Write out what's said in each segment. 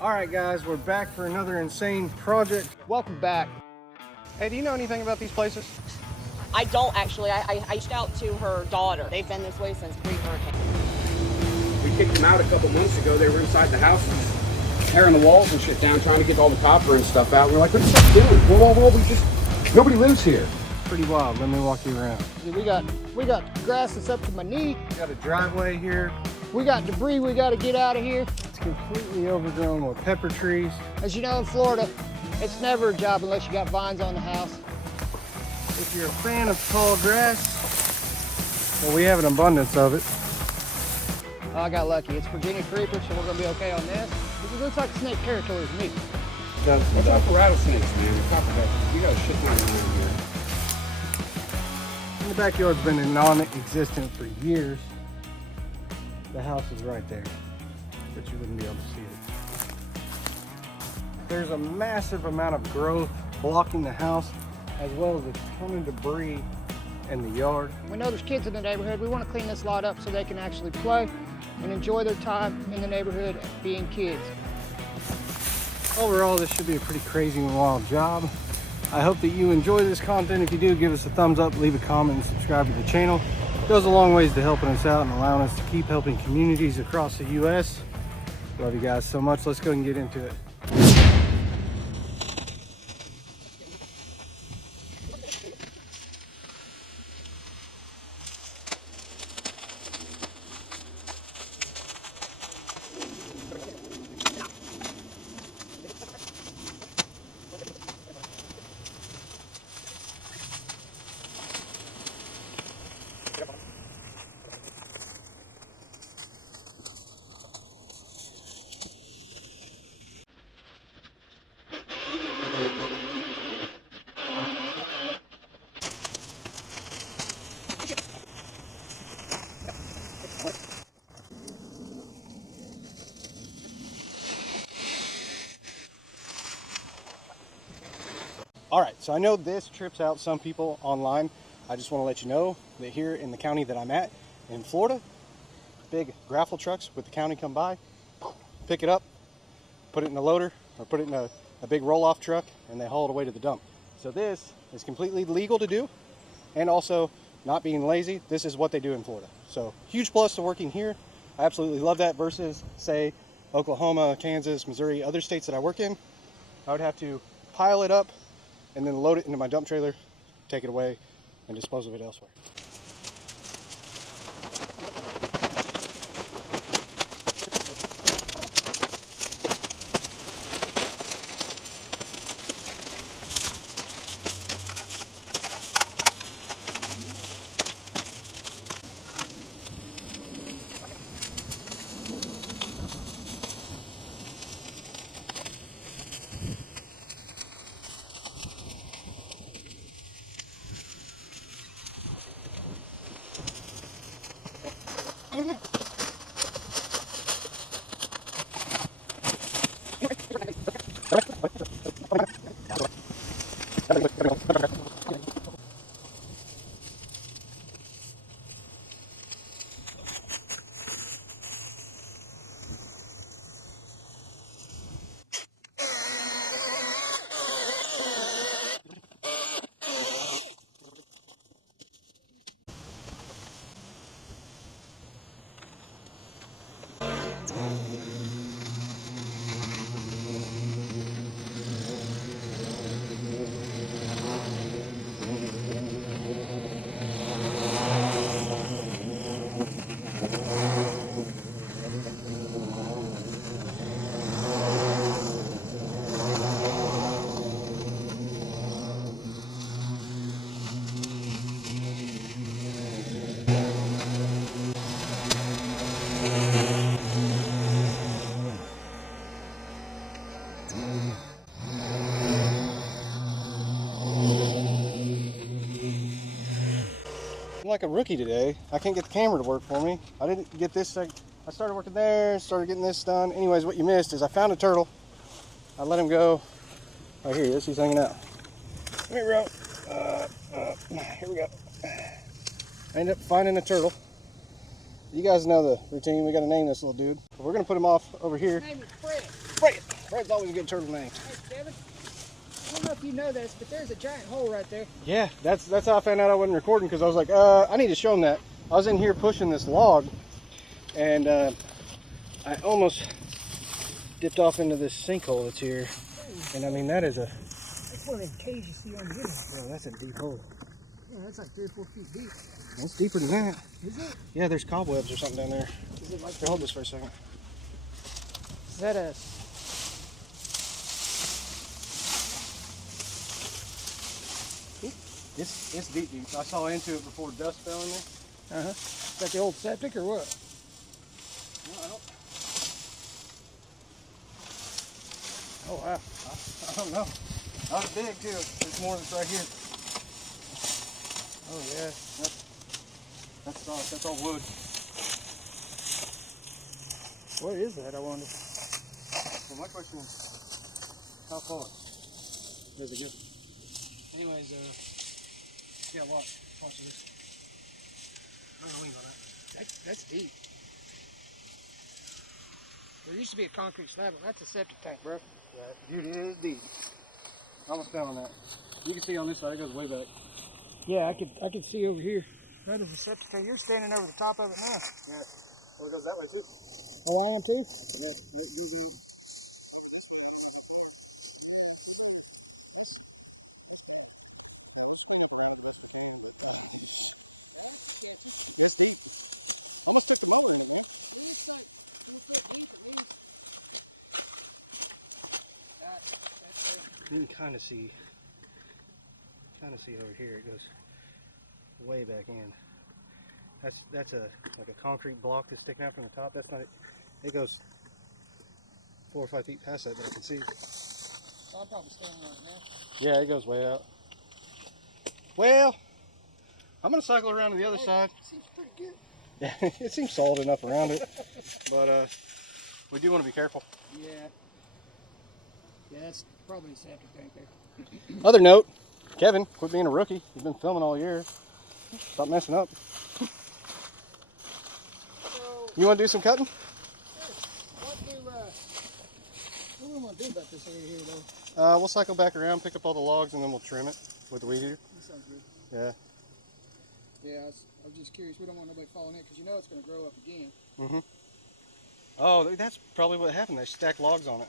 Alright guys, we're back for another insane project. Welcome back. Hey, do you know anything about these places? I don't actually. I reached out to her daughter. They've been this way since pre-hurricane. We kicked them out a couple months ago. They were inside the house tearing the walls and shit down, trying to get all the copper and stuff out. We're like, what are you guys doing? Whoa, nobody lives here. Pretty wild. Let me walk you around. We got grass that's up to my knee. We got a driveway here. We got debris we got to get out of here. It's completely overgrown with pepper trees. As you know, in Florida, it's never a job unless you got vines on the house. If you're a fan of tall grass, well, we have an abundance of it. Oh, I got lucky. It's Virginia creeper, so we're gonna be okay on this. It looks like snake territory to me. What's up for rattlesnakes, man? We got a shit ton around here. The backyard's been non-existent for years. The house is right there, but you wouldn't be able to see it. There's a massive amount of growth blocking the house, as well as a ton of debris in the yard. We know there's kids in the neighborhood. We want to clean this lot up so they can actually play and enjoy their time in the neighborhood being kids. Overall, this should be a pretty crazy and wild job. I hope that you enjoy this content. If you do, give us a thumbs up, leave a comment, and subscribe to the channel. It goes a long ways to helping us out and allowing us to keep helping communities across the U.S. Love you guys so much. Let's go and get into it. All right, so I know this trips out some people online. I just want to let you know that here in the county that I'm at, in Florida, big gravel trucks with the county come by, pick it up, put it in a loader, or put it in a big roll-off truck, and they haul it away to the dump. So this is completely legal to do, and also not being lazy. This is what they do in Florida. So huge plus to working here. I absolutely love that versus, say, Oklahoma, Kansas, Missouri, other states that I work in. I would have to pile it up and then load it into my dump trailer, take it away, and dispose of it elsewhere. I'm like a rookie today. I can't get the camera to work for me. I didn't get this. I started working there, started getting this done. Anyways, what you missed is I found a turtle. I let him go. Oh, here he is. He's hanging out. Come here, bro. Here we go. I ended up finding a turtle. You guys know the routine. We got to name this little dude. We're going to put him off over here. His name is Fred. Fred. Fred's always a good turtle name. Hey, Kevin, I don't know if you know this, but there's a giant hole right there. Yeah, that's how I found out I wasn't recording, because I was like, I need to show them that. I was in here pushing this log, and I almost dipped off into this sinkhole that's here. And I mean, that is a... That's one of them caves you see on the video. Oh, that's a deep hole. Yeah, that's like 3 or 4 feet deep. It's deeper than that. Is it? Yeah, there's cobwebs or something down there. Is it like... Here, hold this for a second. Is that a... It's deep. I saw into it before dust fell in there. Uh-huh. Is that the old septic or what? No, I don't... Oh, wow. I don't know. That was big too. There's more that's right here. Oh, yeah. That's soft. That's all wood. What is that, I wonder? Well, my question is, how far does it go? Anyways, yeah, watch this. I'm gonna lean on that. That's deep. There used to be a concrete slab, but that's a septic tank, bro. Yeah, dude, it is deep. I almost fell on that. You can see on this side, it goes way back. Yeah, I could see over here. That is a septic tank. You're standing over the top of it now. Yeah. Well, it goes that way too. Oh, I am too? You can kind of see over here. It goes way back in. That's like a concrete block that's sticking out from the top. That's not it. It goes 4 or 5 feet past that I can see. So I'm probably standing on it now. Yeah, it goes way out. Well, I'm gonna cycle around to the other side. Seems pretty good. Yeah, it seems solid enough around it, but we do want to be careful. Yeah. Yeah, that's probably a septic tank there. Other note, Kevin, quit being a rookie. You've been filming all year. Stop messing up. So, You want to do some cutting? what do we want to do about this area here, though? We'll cycle back around, pick up all the logs, and then we'll trim it with the weed eater. That sounds good. Yeah. Yeah, I was just curious. We don't want nobody falling in because you know it's going to grow up again. Mm-hmm. Oh, that's probably what happened. They stacked logs on it.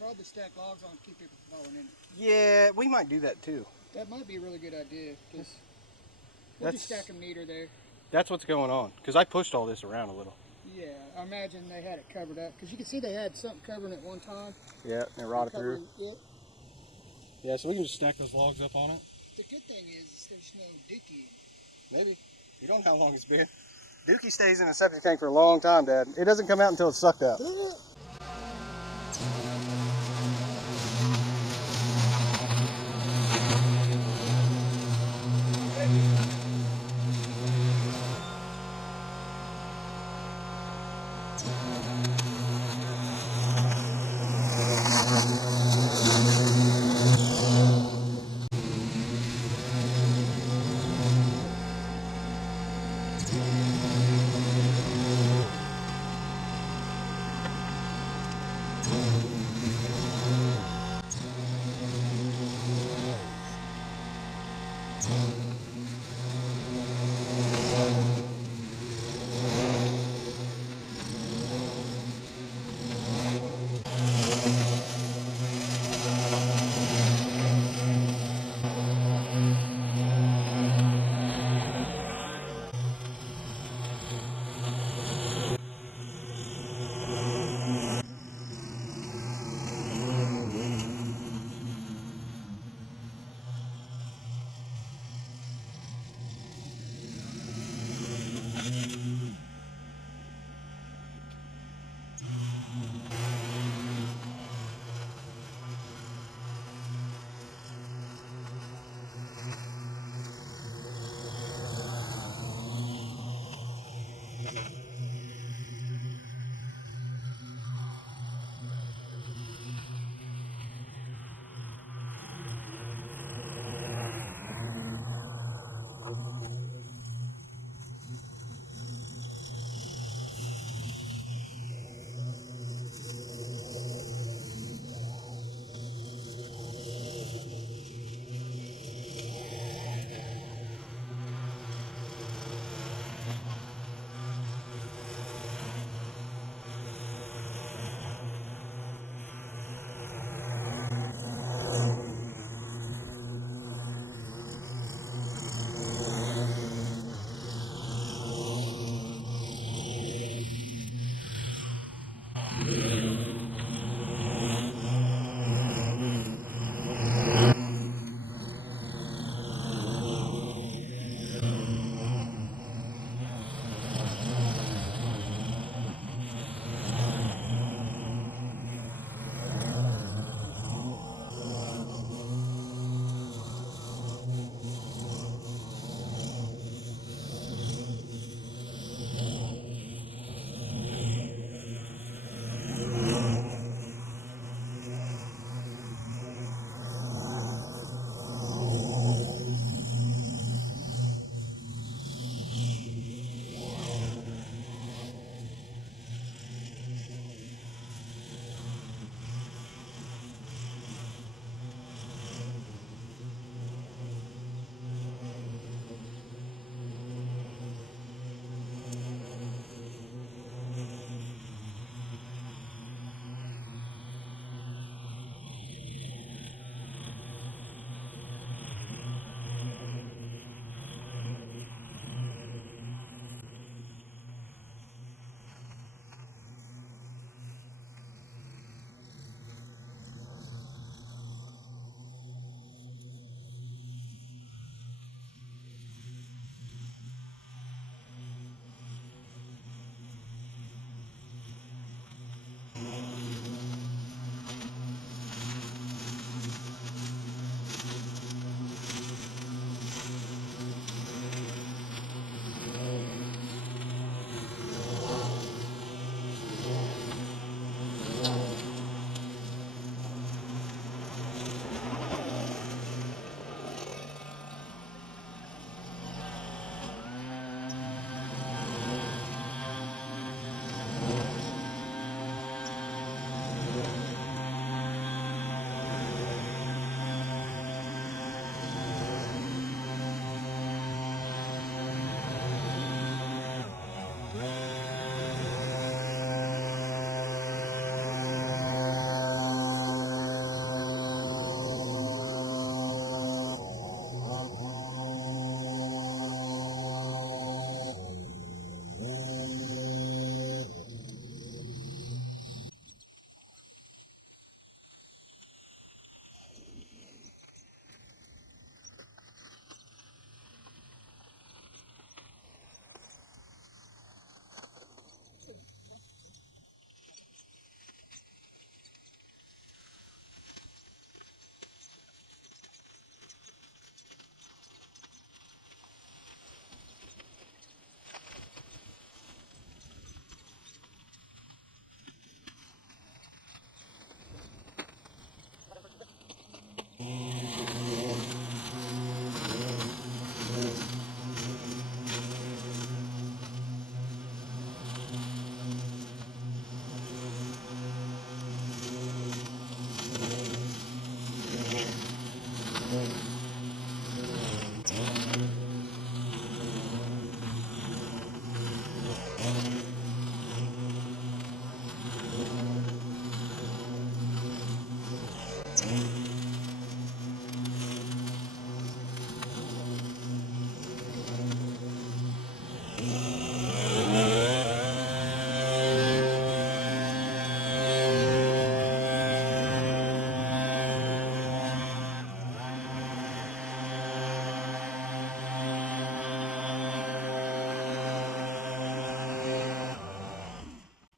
Probably stack logs on to keep people from falling in it. Yeah, we might do that too. That might be a really good idea because we'll just stack them neater there. That's what's going on, because I pushed all this around a little. Yeah, I imagine they had it covered up because you can see they had something covering it one time. Yeah, it rotted through. It. Yeah, so we can just stack those logs up on it. The good thing is there's no dookie. Maybe. You don't know how long it's been. Dookie stays in a septic tank for a long time, Dad. It doesn't come out until it's sucked out.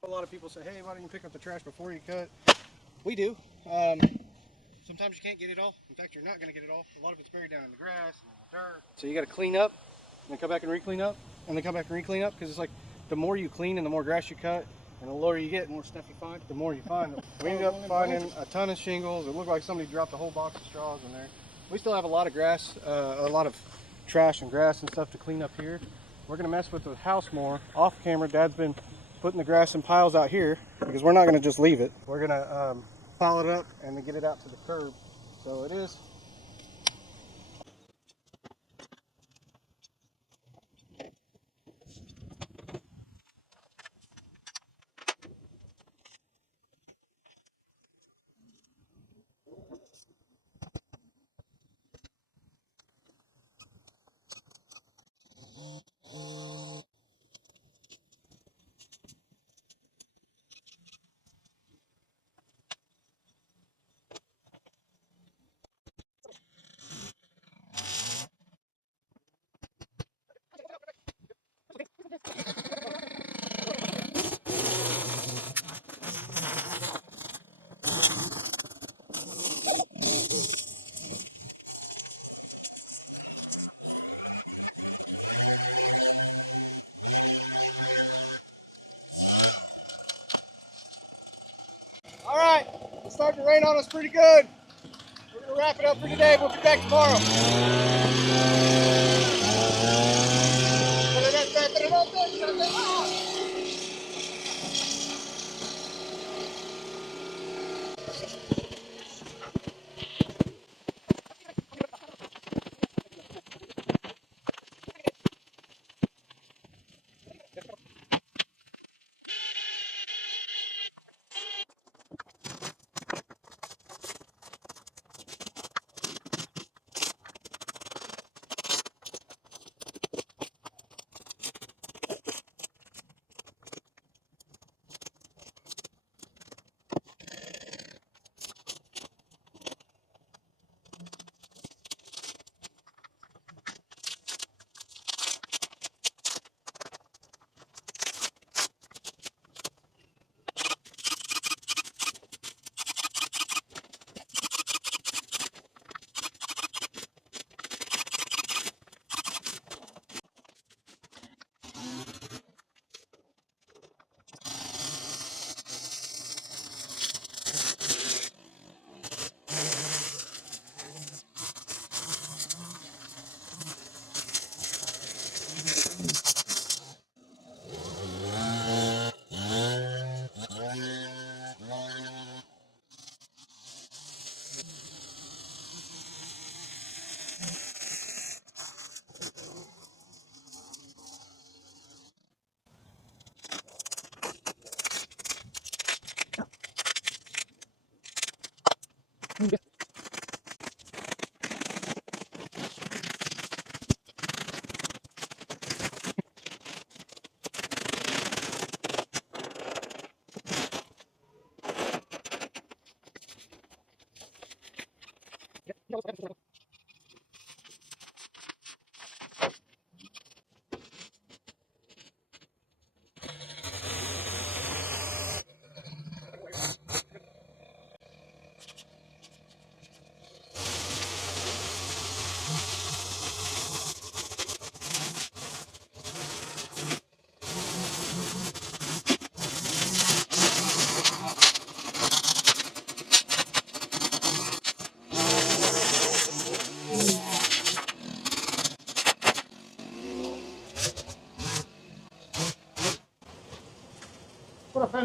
A lot of people say, hey, why don't you pick up the trash before you cut? We do. Sometimes you can't get it all. In fact, you're not going to get it all. A lot of it's buried down in the grass and in the dirt. So you got to clean up, and then come back and re-clean up, and then come back and re-clean up, because it's like the more you clean and the more grass you cut, and the lower you get, the more stuff you find, the more you find. We ended up finding a ton of shingles. It looked like somebody dropped a whole box of straws in there. We still have a lot of grass, a lot of trash and grass and stuff to clean up here. We're going to mess with the house more. Off camera, Dad's been putting the grass in piles out here, because we're not going to just leave it. We're going to pile it up and then get it out to the curb. So it is. All right, it's starting to rain on us pretty good. We're going to wrap it up for today. We'll be back tomorrow.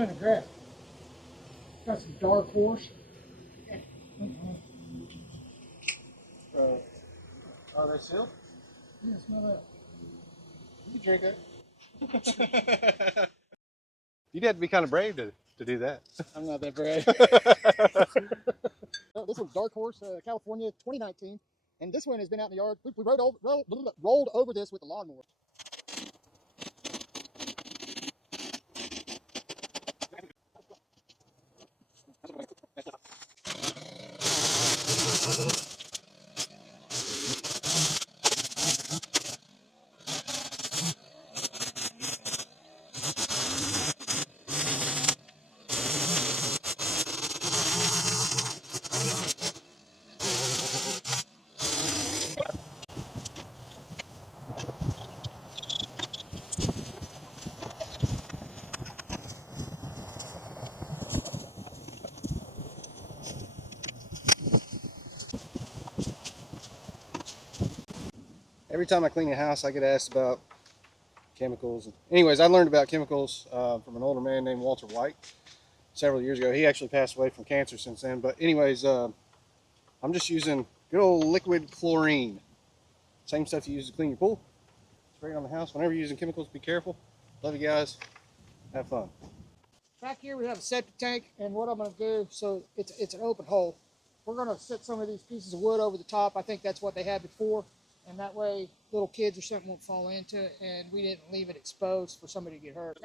kind of grass. Got some dark horse. Are they sealed? Yeah, smell that. You can drink it. You'd have to be kind of brave to do that. I'm not that brave. This one's Dark Horse, California, 2019. And this one has been out in the yard. We rolled over this with the lawnmower. Every time I clean a house, I get asked about chemicals. Anyways, I learned about chemicals from an older man named Walter White several years ago. He actually passed away from cancer since then. But anyways, I'm just using good old liquid chlorine. Same stuff you use to clean your pool. Spray it on the house. Whenever you're using chemicals, be careful. Love you guys. Have fun. Back here we have a septic tank, and what I'm going to do, so it's an open hole. We're going to set some of these pieces of wood over the top. I think that's what they had before, and that way little kids or something won't fall into it, and we didn't leave it exposed for somebody to get hurt.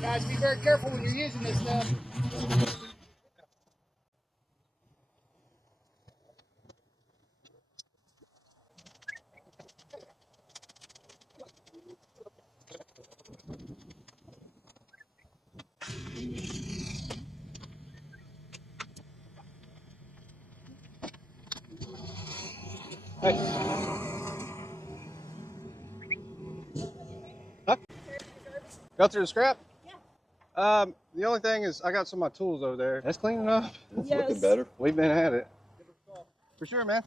Guys, be very careful when you're using this stuff. Hey. Huh? Go through the scrap? Yeah. The only thing is I got some of my tools over there. That's clean enough. It's looking better. We've been at it. For sure, man.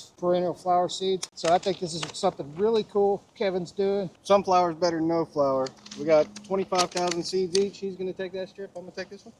these perennial flower seeds. So I think this is something really cool Kevin's doing. Sunflower's better than no flower. We got 25,000 seeds each. He's gonna take that strip. I'm gonna take this one.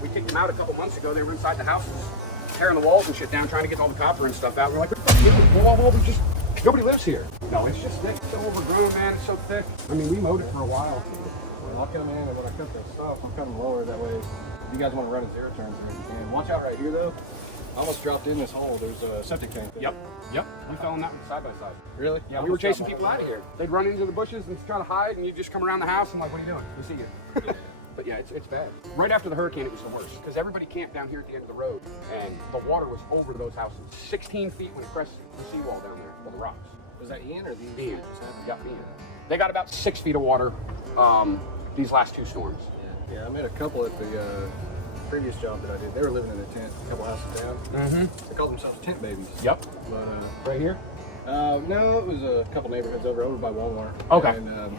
We kicked them out a couple months ago. They were inside the houses, tearing the walls and shit down, trying to get all the copper and stuff out. We're like, what the fuck are you doing? Whoa, we just, nobody lives here. No, it's just thick. It's so overgrown, man. It's so thick. I mean, we mowed it for a while. Well, I'll come in, and when I cut this stuff, I'm coming lower. That way, if you guys want to run a zero turns, you can. Watch out right here, though. I almost dropped in this hole. There's a septic tank. Yep. We fell in that one side by side. Really? Yeah, we were chasing people out of here. They'd run into the bushes and try to hide, and you just come around the house and like, what are you doing? We see you. But yeah, it's bad. Right after the hurricane, it was the worst because everybody camped down here at the end of the road, and the water was over those houses. 16 feet when it crest the seawall down there, well, the rocks. Was that Ian or the Ian? Yeah, Ian. They got about 6 feet of water these last two storms. Yeah, I met a couple at the previous job that I did. They were living in a tent a couple houses down. Mm-hmm. They called themselves tent babies. Yep. But Right here? no, it was a couple neighborhoods over by Walmart. Okay. And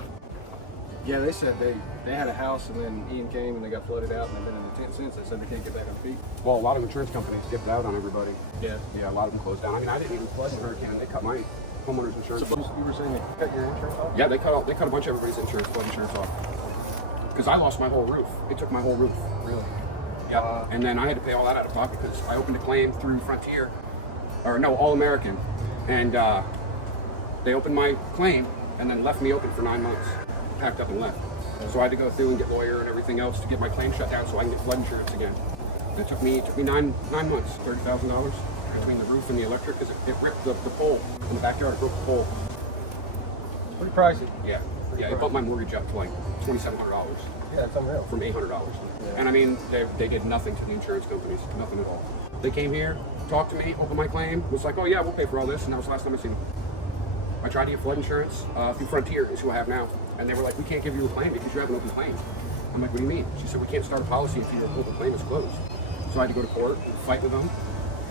yeah, they said they had a house, and then Ian came and they got flooded out, and they've been in the tent since. They said they can't get back on feet. Well, a lot of insurance companies dipped out on everybody. Yeah. Yeah, a lot of them closed down. I mean, I didn't even flood in the hurricane. They cut my homeowners insurance. So you were saying they cut your insurance off? Yeah, they cut a bunch of everybody's insurance, flood insurance off. Because I lost my whole roof. It took my whole roof. Really? Yeah. And then I had to pay all that out of pocket because I opened a claim through Frontier, or no, All American, and they opened my claim and then left me open for 9 months, packed up and left. So I had to go through and get lawyer and everything else to get my claim shut down so I can get flood insurance again. And it took me nine months, $30,000 between the roof and the electric because it ripped the pole in the backyard. It broke the pole. Pretty pricey. Yeah, yeah. It bumped my mortgage up to like $2,700 Yeah, it's unreal. from $800. Yeah. And I mean, they did nothing to the insurance companies, nothing at all. They came here, talked to me, opened my claim, was like, oh yeah, we'll pay for all this, and that was the last time I seen them. I tried to get flood insurance through Frontier, is who I have now, and they were like, we can't give you a claim because you have an open claim. I'm like, what do you mean? She said, we can't start a policy if your open claim is closed. So I had to go to court and fight with them,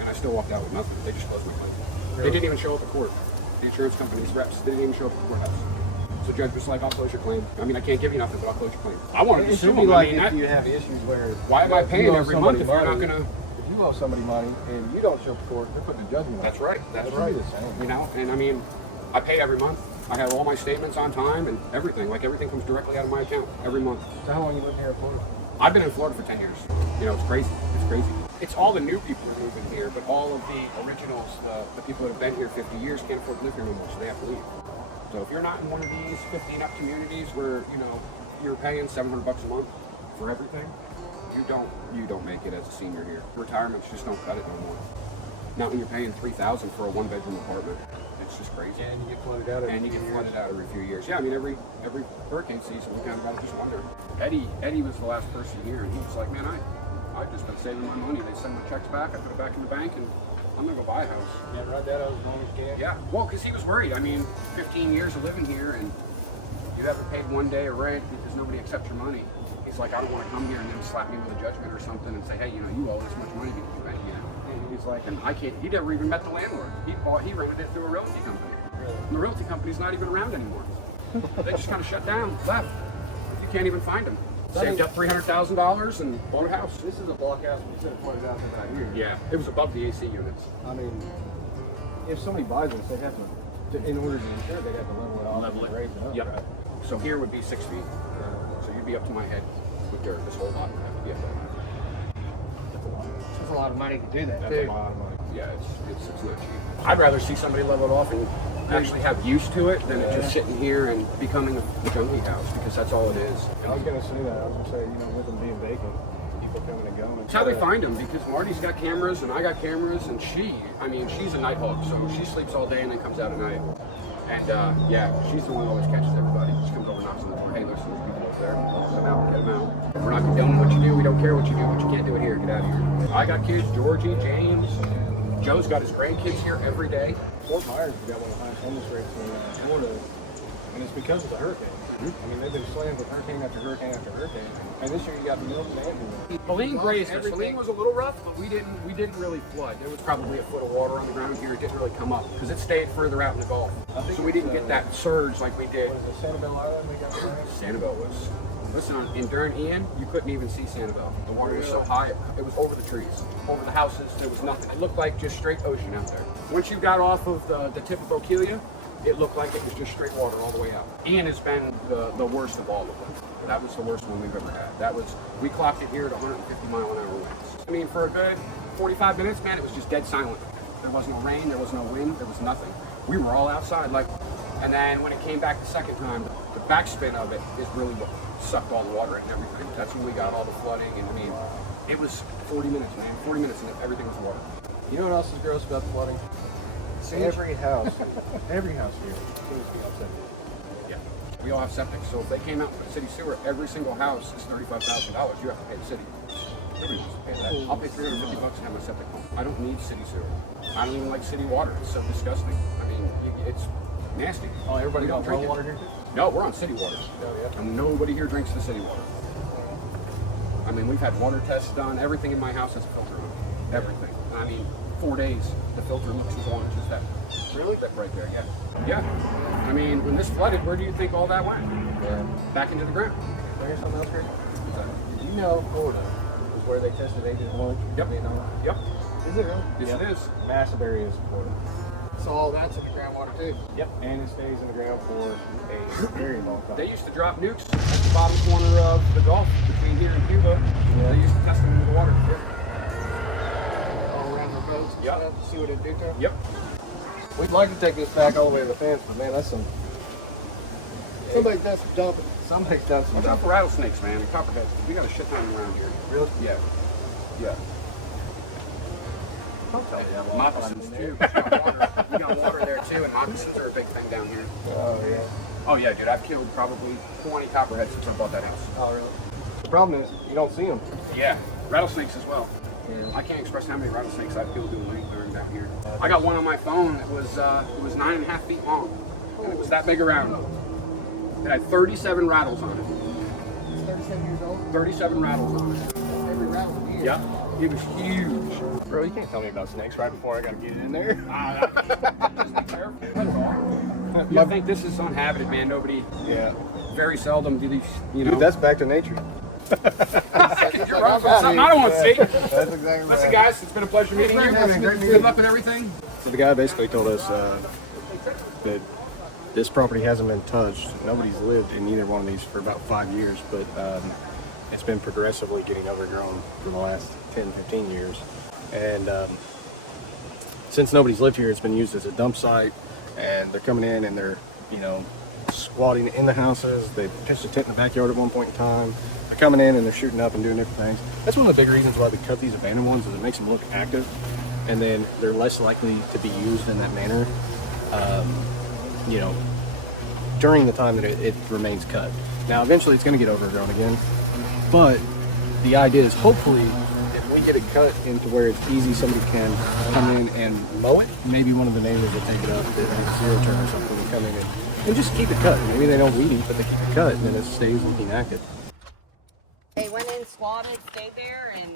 and I still walked out with nothing. They just closed my claim. Really? They didn't even show up at court. The insurance company's reps, they didn't even show up at the courthouse. So the judge was like, I'll close your claim. I mean, I can't give you nothing, but I'll close your claim. I wanted to It sue should be them. like I mean, if you have issues where... why am I if you paying owe every month somebody if you're not money- gonna... If you owe somebody money and you don't show up to court, they're putting a judgment on That's you. right. That's It right. should be the same. You know, and I mean, I pay every month. I have all my statements on time and everything. Like everything comes directly out of my account every month. So how long you lived here in Florida? I've been in Florida for 10 years. You know, it's crazy. It's crazy. It's all the new people who are moving here, but all of the originals, the people that have been here 50 years can't afford to live here anymore, so they have to leave. So if you're not in one of these 50 and up communities where, you know, you're paying $700 a month for everything, you don't make it as a senior here. Retirements just don't cut it no more. Not when you're paying $3,000 for a one-bedroom apartment. It's just crazy. And you get flooded out every few years. Yeah, I mean every hurricane season we kind of got to just wonder. Eddie was the last person here, and he was like, man, I've just been saving my money. They send my checks back, I put it back in the bank, and I'm gonna go buy a house. Yeah, right that as long as you can. Yeah, well, because he was worried. I mean, 15 years of living here, and you haven't paid one day of rent because nobody accepts your money. He's like, I don't want to come here and then slap me with a judgment or something and say, hey, you know, you owe this much money because you rent, you know. And he's like, and I can't. He never even met the landlord. He rented it through a realty company. Really? And the realty company's not even around anymore. They just kind of shut down, left. You can't even find them. Saved up $300,000 and bought a house. This is a block house, but you said it pointed out out here. Yeah, it was above the AC units. I mean, if somebody buys this, they have to in order to insure, they have to level it off Level and it. raise it up, Yep. right? So here would be 6 feet. So you'd be up to my head with dirt. This whole lot would have to be up there. That's a lot. That's a lot of money to do that, That's too. a lot of money. Yeah, it's not cheap. I'd rather see somebody level it off and actually have use to it than it just sitting here and becoming a junkie house, because that's all it is. I was gonna say that. I was gonna say, you know, with them being vacant, people coming and going. That's how they find them, because Marty's got cameras and I got cameras, and she's a night hawk, so she sleeps all day and then comes out at night. And yeah, she's the one who always catches everybody. She comes over, knocks on the door. Hey, listen, there's people up there. Come out, get them out. We're not condoning what you do. We don't care what you do, but you can't do it here. Get out of here. I got kids. Georgie, James, Joe's got his grandkids here every day. Fort Myers has got one of the highest homeless rates in Florida, and it's because of the hurricane. I mean, they've been slammed with hurricane after hurricane after hurricane. And this year you got Milton and Helene grazed us. Helene was a little rough, but we didn't really flood. There was probably a foot of water on the ground here. It didn't really come up because it stayed further out in the Gulf. So we didn't get that surge like we did. what is it, Sanibel Island they got there? Sanibel was. Listen, during Ian, you couldn't even see Sanibel. The water was so high, it was over the trees, over the houses. There was nothing. It looked like just straight ocean out there. Once you got off of the tip of Okelia, it looked like it was just straight water all the way out. Ian has been the worst of all of them. That was the worst one we've ever had. We clocked it here at 150-mile-an-hour winds. I mean, for a good 45 minutes, man, it was just dead silent. There was no rain, there was no wind, there was nothing. We were all outside, and then when it came back the second time, the backspin of it is really what sucked all the water in and everything. That's when we got all the flooding, and I mean, it was 40 minutes, man. 40 minutes and everything was water. You know what else is gross about the flooding? Every house here seems to be upset. Yeah. We all have septic, so if they came out with a city sewer, every single house is $35,000. You have to pay the city. Nobody wants to pay that. I'll pay $350 to have my septic home. I don't need city sewer. I don't even like city water. It's so disgusting. I mean, it's nasty. Oh, everybody We don't got drink well it. water here too? No, we're on city water. Oh, yeah. And nobody here drinks the city water. I mean, we've had water tests done. Everything in my house has a filter on it. Everything. I mean, 4 days, the filter looks as orange as that. Really? That right there, yeah. Yeah. I mean, when this flooded, where do you think all that went? Yeah. Back into the ground. Can I hear something else, Chris? Did you know Florida is where they tested Agent Orange? Yep. You know? Yep. Is it really? Yes, Yep. it is. Massive areas of Florida. So all that's in the groundwater too. Yep, and it stays in the ground for a very long time. They used to drop nukes at the bottom corner of the Gulf between here and Cuba. Yeah. They used to test them in the water. All around their boats and Yep. stuff. See what it do to them. Yep. We'd like to take this back all the way to the fence, but man, that's some. Somebody's done some dumping. Somebody's done some. Watch out for rattlesnakes, man, and copperheads. We got a shit ton around here. Really? Yeah. Yeah. Don't tell me that. Moccasins too. We got water there too, and moccasins are a big thing down here. Oh yeah. Oh yeah, dude. I've killed probably 20 copperheads since I bought that house. Oh really? The problem is you don't see them. Yeah. Rattlesnakes as well. Yeah. I can't express how many rattlesnakes I've killed doing lake clearing down here. I got one on my phone that was 9.5 feet long, and it was that big around. It had 37 rattles on it. 37 years old. 37 rattles on it. Every rattle in the year. Yep. It was huge. Bro, you can't tell me about snakes right before I gotta get it in there. Just be careful. That's all. I think this is uninhabited, man. Nobody, Yeah. very seldom do these, you know. Dude, that's back to nature. You're right. Something I don't want to see. That's exactly Listen, right. guys, it's been a pleasure meeting you. Good luck with everything. So the guy basically told us that this property hasn't been touched. Nobody's lived in either one of these for about 5 years, but it's been progressively getting overgrown for the last 10, 15 years. And since nobody's lived here, it's been used as a dump site, and they're coming in and they're, you know, squatting in the houses. They pitched a tent in the backyard at one point in time. They're coming in and they're shooting up and doing different things. That's one of the big reasons why we cut these abandoned ones, is it makes them look active, and then they're less likely to be used in that manner, you know, during the time that it remains cut. Now, eventually it's going to get overgrown again, but the idea is hopefully if we get it cut into where it's easy, somebody can come in and mow it. Maybe one of the neighbors will take it up, maybe a zero turn or something, will come in and just keep it cut. Maybe they don't weed eat, but they keep it cut, and then it stays looking active. They went in, squatted, stayed there, and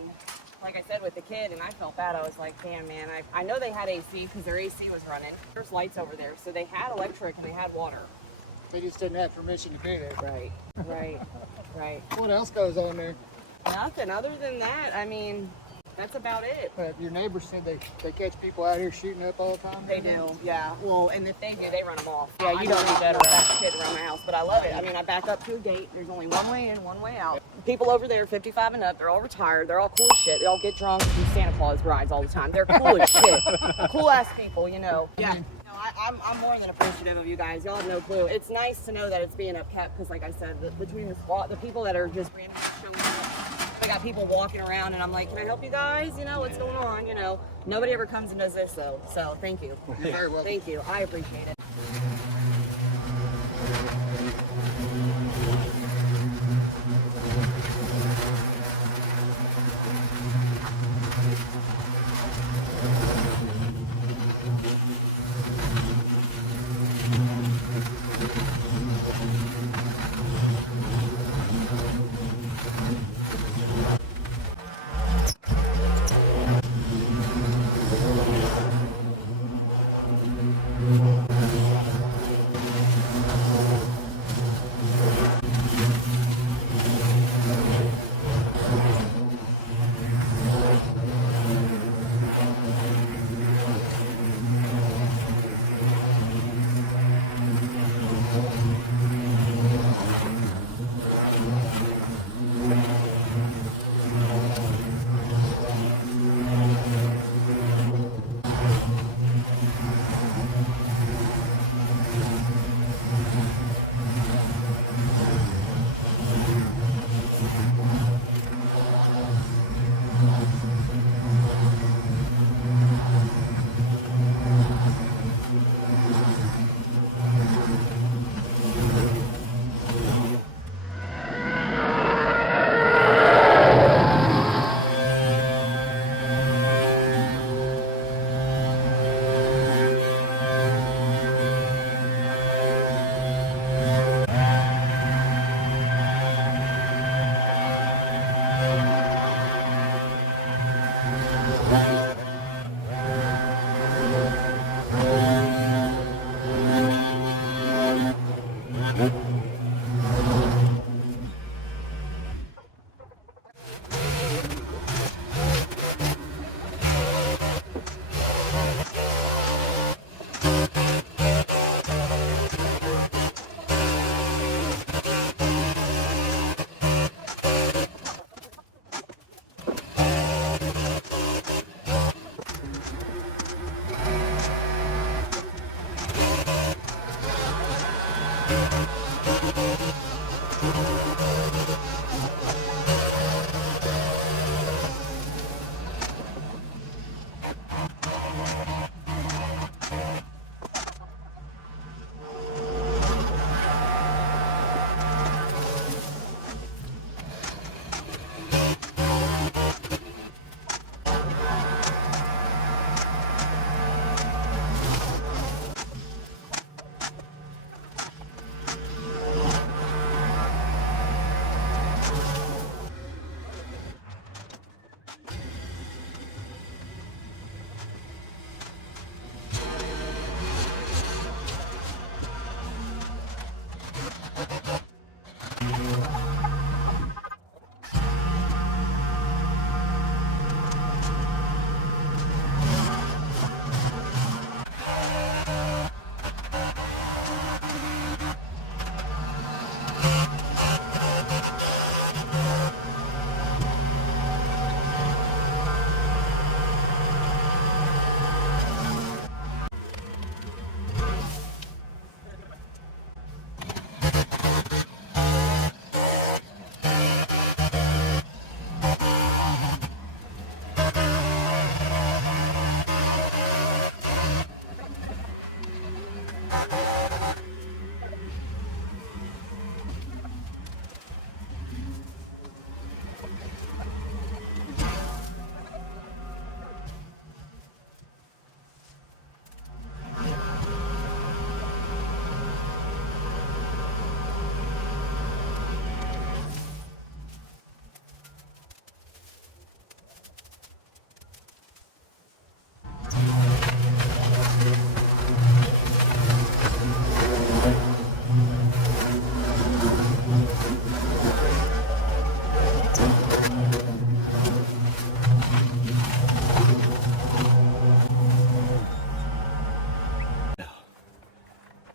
like I said with the kid, and I felt bad. I was like, damn, man, I know they had AC because their AC was running. There's lights over there, so they had electric and they had water. They just didn't have permission to be there. Right. What else goes on there? Nothing other than that. I mean, that's about it. But your neighbors said they catch people out here shooting up all the time. They do, yeah. Well, and if they do, they run them off. Yeah, you don't need that around kid around my house, but I love it. I mean, I back up to a gate. There's only one way in, one way out. People over there, 55 and up, they're all retired. They're all cool as shit. They all get drunk and Santa Claus rides all the time. They're cool as shit. Cool ass people, you know. Yeah. No, I'm more than appreciative of you guys. Y'all have no clue. It's nice to know that it's being upkept because, like I said, between the squad, the people that are just randomly showing up, I got people walking around and I'm like, can I help you guys? You know, what's going on? You know, nobody ever comes and does this though. So thank you. You're very welcome. Thank you. I appreciate it.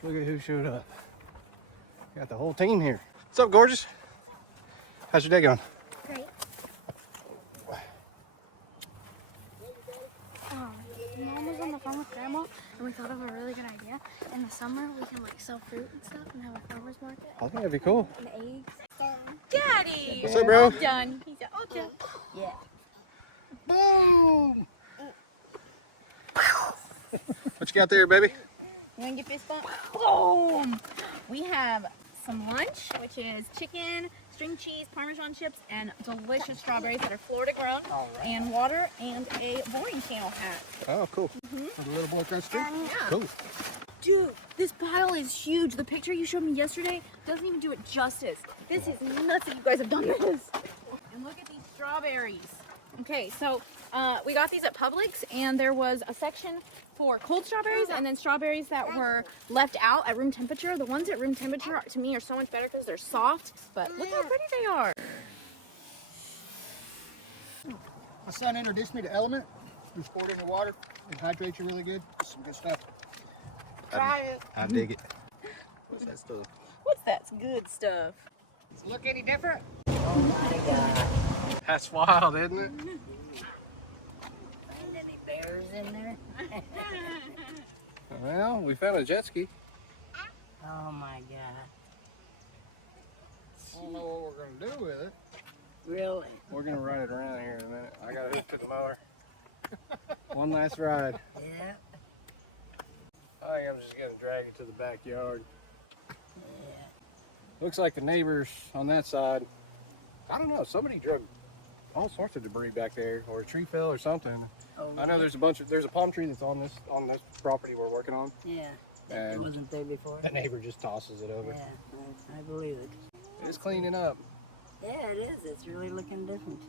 Look at who showed up. Got the whole team here. What's up, gorgeous? How's your day going? Great. Mom was on the phone with Grandma, and we thought of a really good idea. In the summer, we can like sell fruit and stuff, and have a farmer's market. I think that'd be cool. And eggs. Daddy! What's up, bro? Done. He said, okay. Yeah. Boom! What you got there, baby? You want to get fist bump? Boom! We have some lunch, which is chicken, string cheese, Parmesan chips, and delicious strawberries that are Florida grown, and water, and a boarding channel hat. Oh, cool. For the little boy across the street? Yeah. Cool. Dude, this bottle is huge. The picture you showed me yesterday doesn't even do it justice. This is nuts that you guys have done this. And look at these strawberries. Okay, so we got these at Publix, and there was a section for cold strawberries and then strawberries that were left out at room temperature. The ones at room temperature to me are so much better because they're soft, but look how pretty they are. My son introduced me to Element. You pour it in the water. It hydrates you really good. Some good stuff. Try it. I dig it. What's that stuff? What's that good stuff? Does it look any different? That's wild, isn't it? Find any bears in there? Well, we found a jet ski. Oh my god. I don't know what we're going to do with it. Really? We're gonna ride it around here in a minute. I gotta hook to the mower. One last ride. Yeah. I think I'm just gonna drag it to the backyard. Looks like the neighbors on that side, I don't know, somebody drove all sorts of debris back there, or a tree fell or something. Oh, I know there's a palm tree that's on this property we're working on. yeah. And It wasn't there before. that neighbor just tosses it over. Yeah, I believe it. It's cleaning up. Yeah, it is. It's really looking different.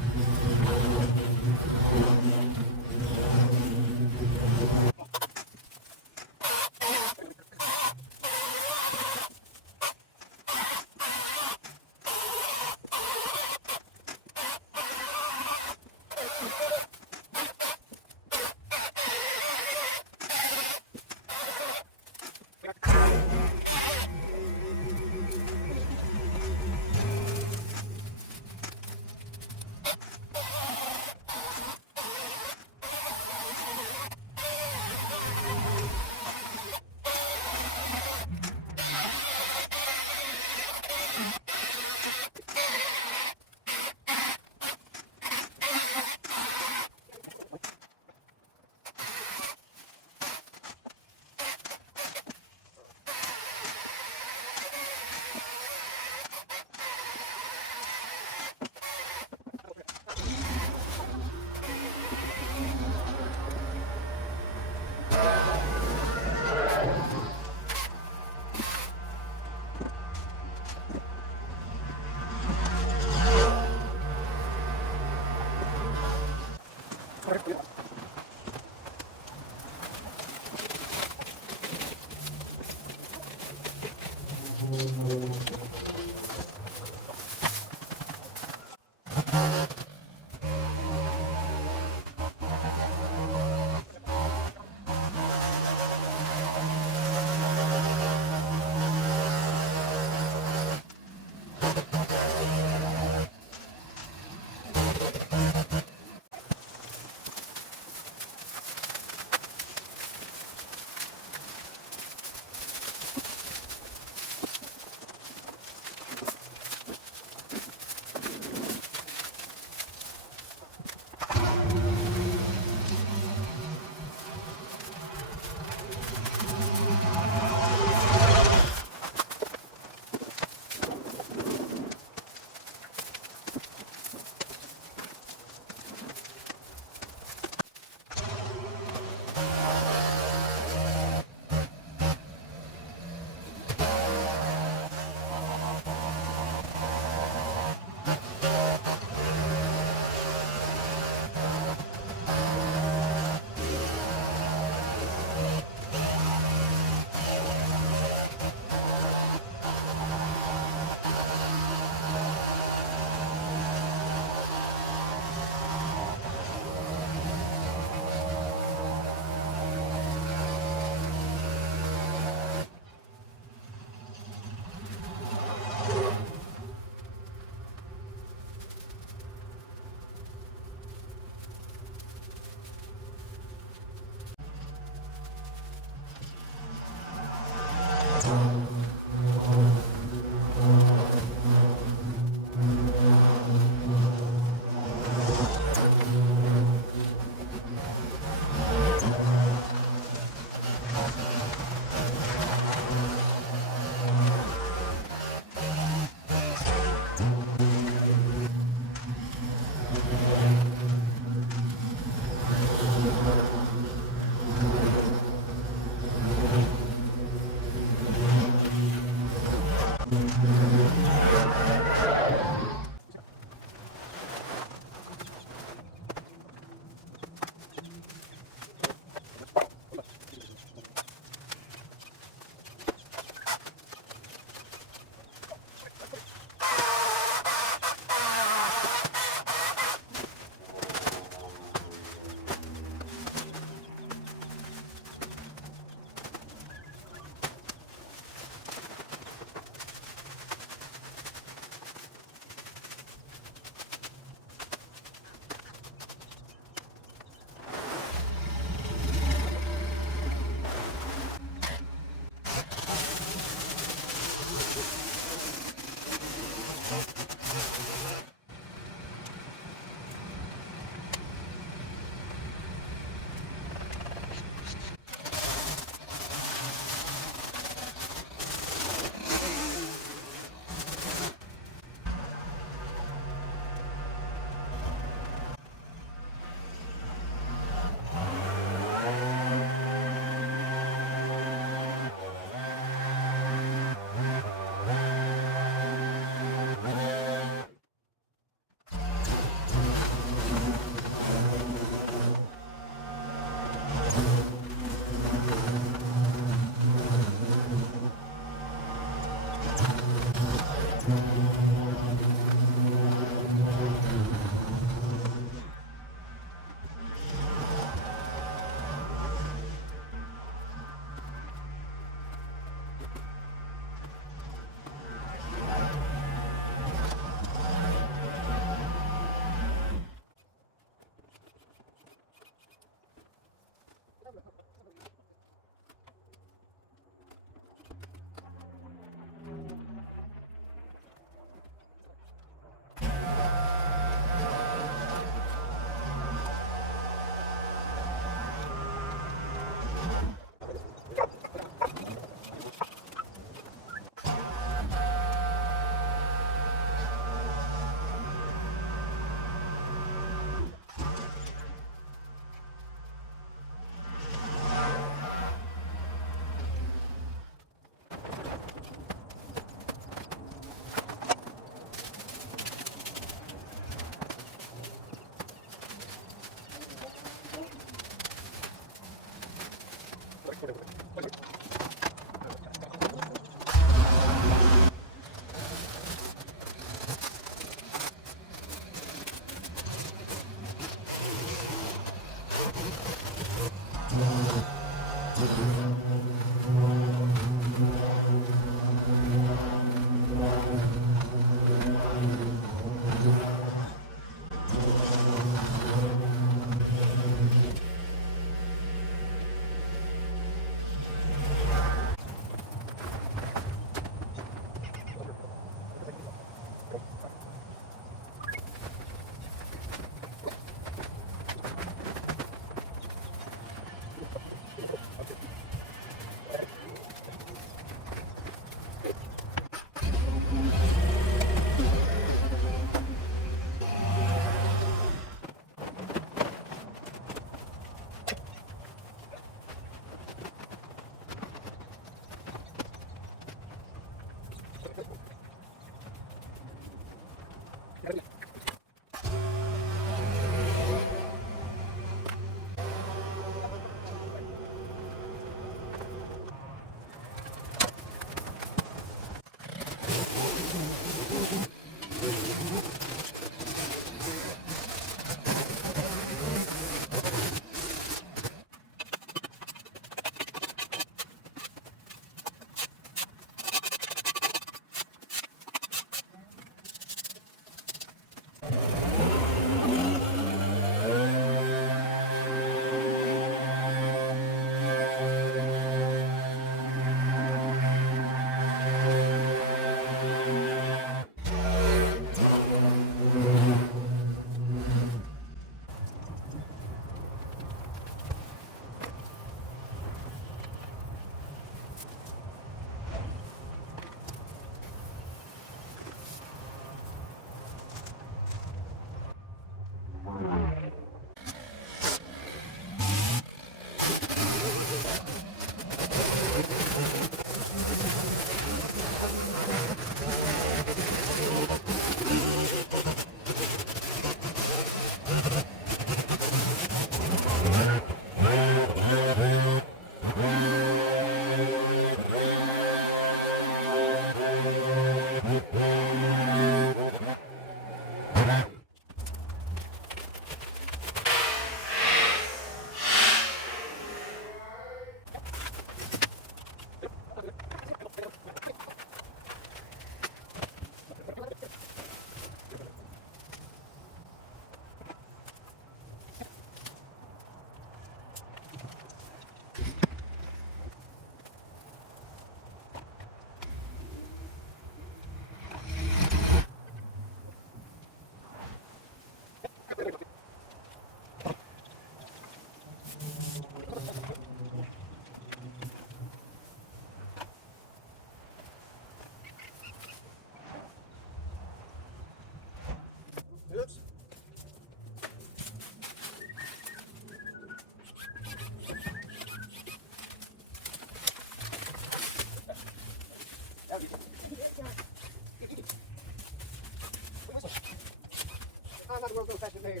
back in there.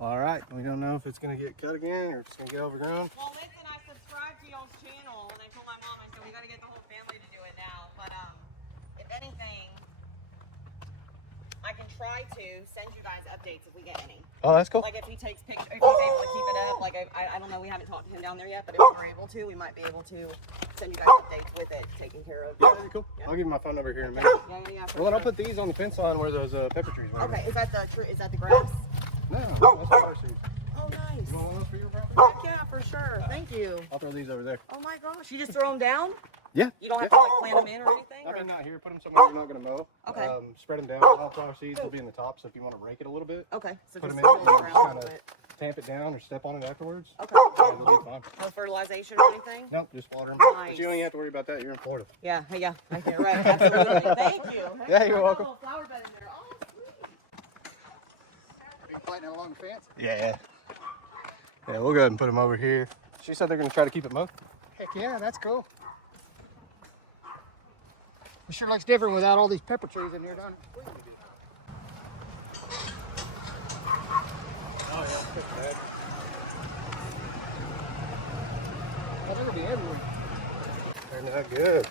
All right, we don't know if it's gonna get cut again or if it's gonna get overgrown. Well, listen, I subscribed to y'all's channel, and I told my mom, I said, we got to get the whole family to do it now. But if anything, I can try to send you guys updates if we get any. Oh, that's cool. Like if he takes pictures, if he's able to keep it up. Like I don't know, we haven't talked to him down there yet, but if we're able to, we might be able to send you guys updates with it taken care of. Yeah, cool. Yeah. I'll give you my phone number here in a minute. Yeah, for Well, then I'll sure. put these on the fence line where those pepper trees were. Okay, is that the grass? No, that's water seeds. Oh, nice. You want those for your property? Heck yeah, for sure. Thank you. I'll throw these over there. Oh my gosh, you just throw them down? Yeah. You don't have to like plant them in or anything? I Or? mean, not here. Put them somewhere you're not going to mow. Okay. Spread them down. Wildflower seeds will be in the top, so if you want to rake it a little bit, Okay, so put just them in throw it them and around just a kind little of bit. tamp it down or step on it afterwards. Okay. Yeah, it'll be fine. No fertilization or anything? Nope, just water them. Nice. But you don't even have to worry about that. You're in Florida. Yeah, yeah, I get right. Absolutely. Thank you. Yeah, you're welcome. Oh, flower bed in there. Oh, Are you planting it along the fence? Yeah. Yeah, we'll go ahead and put them over here. She said they're going to try to keep it mowed. Heck yeah, that's cool. It sure looks different without all these pepper trees in here, doesn't it? Oh, yeah, Oh, they're gonna be everywhere. they're not good.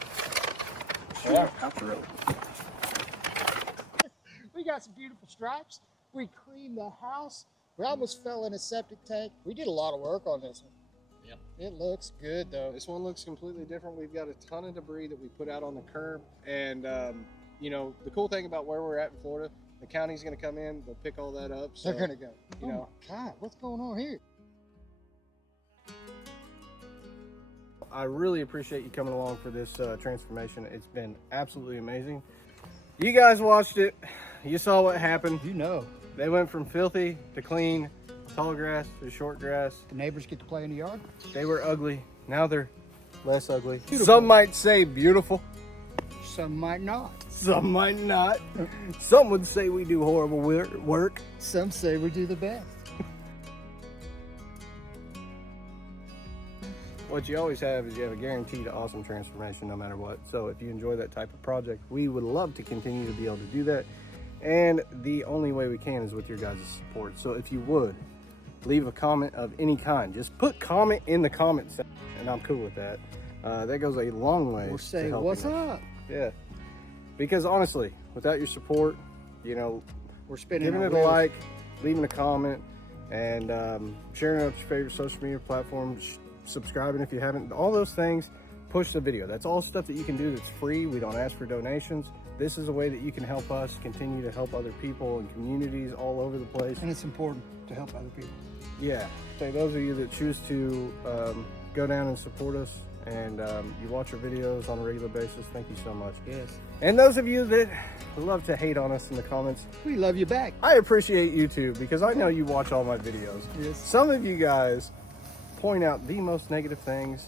Yeah, absolutely. We got some beautiful stripes. We cleaned the house. We almost fell in a septic tank. We did a lot of work on this one. Yeah. It looks good though. This one looks completely different. We've got a ton of debris that we put out on the curb. And, you know, the cool thing about where we're at in Florida, the county's going to come in, they'll pick all that up. So, They're gonna go. you know. Oh my God, what's going on here? I really appreciate you coming along for this transformation. It's been absolutely amazing. You guys watched it. You saw what happened. You know, They went from filthy to clean, tall grass to short grass. the neighbors get to play in the yard. They were ugly. Now they're less ugly. Beautiful. Some might say beautiful. Some might not. Some might not. Some would say we do horrible work. Some say we do the best. What you always have is you have a guaranteed awesome transformation no matter what. So if you enjoy that type of project, we would love to continue to be able to do that. And the only way we can is with your guys' support. So if you would, leave a comment of any kind. Just put comment in the comment section, and I'm cool with that. That goes a long way. We'll to say, helping what's us. up? Yeah. Because honestly, without your support, you know, We're spinning giving our it a wheels. like, leaving a comment, and sharing it on your favorite social media platforms, subscribing if you haven't, all those things, push the video. That's all stuff that you can do that's free. We don't ask for donations. This is a way that you can help us continue to help other people and communities all over the place. And it's important to help other people. Yeah, so those of you that choose to go down and support us and you watch our videos on a regular basis, thank you so much. Yes. And those of you that love to hate on us in the comments, We love you back. I appreciate you too, because I know you watch all my videos. Yes. Some of you guys point out the most negative things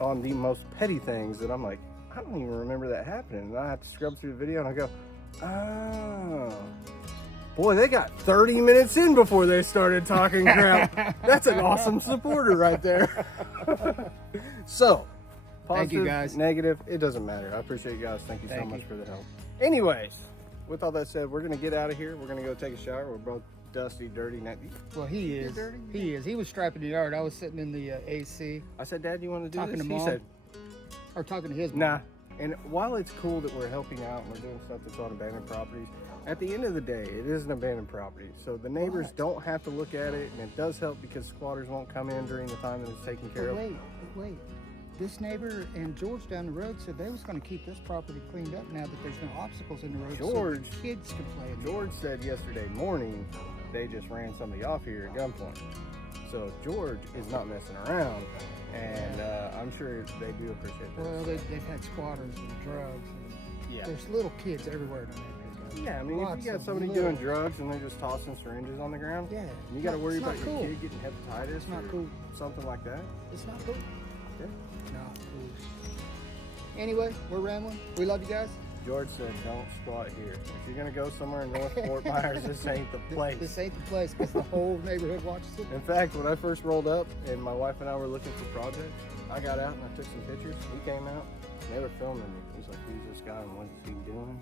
on the most petty things that I'm like, I don't even remember that happening. And I have to scrub through the video and I go, oh, boy, they got 30 minutes in before they started talking crap. That's an awesome supporter right there. So, Thank you, positive, guys. negative, it doesn't matter. I appreciate you guys. Thank you so Thank much you. for the help. Anyways, with all that said, we're going to get out of here. We're going to go take a shower. We're both dusty, dirty. Well, he is. dirty? He is. He was striping the yard. I was sitting in the AC I said, Dad, you want to do Talking this? to He Mom. said, or talking to his mom. nah. And while it's cool that we're helping out and we're doing stuff that's on abandoned properties, at the end of the day, it is an abandoned property. So the neighbors Right. don't have to look at it, and it does help because squatters won't come in during the time that it's taken care But of. wait. this neighbor and George down the road said they was going to keep this property cleaned up now that there's no obstacles in the road. George- so the kids can play in it. George said yesterday morning they just ran somebody off here at gunpoint. So George is not messing around, and I'm sure they do appreciate this. Well, they've had squatters and drugs. And Yeah. There's little kids everywhere in the neighborhood. Yeah, I mean, if Lots you got of somebody little- doing drugs and they're just tossing syringes on the ground, Yeah. you got to worry It's not about cool. your kid getting hepatitis It's not or cool. something like that. It's not cool. Yeah. Not cool. Anyway, we're rambling. We love you guys. George said, don't squat here. If you're going to go somewhere in North Fort Myers, this ain't the place. This ain't the place because the whole neighborhood watches it. In fact, when I first rolled up and my wife and I were looking for projects, I got out and I took some pictures. He came out and they were filming me. He's like, who's this guy and what's he doing?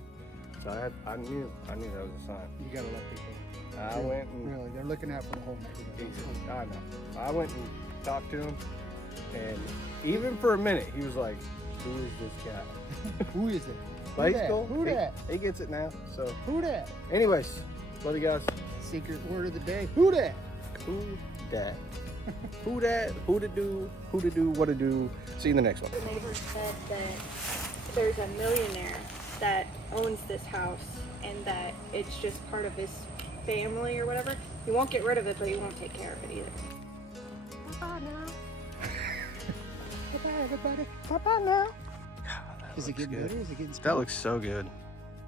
So I knew that was a sign. You gotta let people. I went and Really, they're looking out for the whole neighborhood. I know. I went and talked to him, and even for a minute, he was like, "Who is this guy?" Who is it? But he's that? cool. Who that? He gets it now. So, Who that? anyways, love you guys. Secret word of the day. Who that? Who that? Who that? Who to do? Who to do? What to do? See you in the next one. The neighbor said that there's a millionaire that owns this house and that it's just part of his family or whatever. He won't get rid of it, but he won't take care of it either. Bye now. Goodbye, everybody. Bye-bye now. Is it getting good. better? Is it getting That looks so good.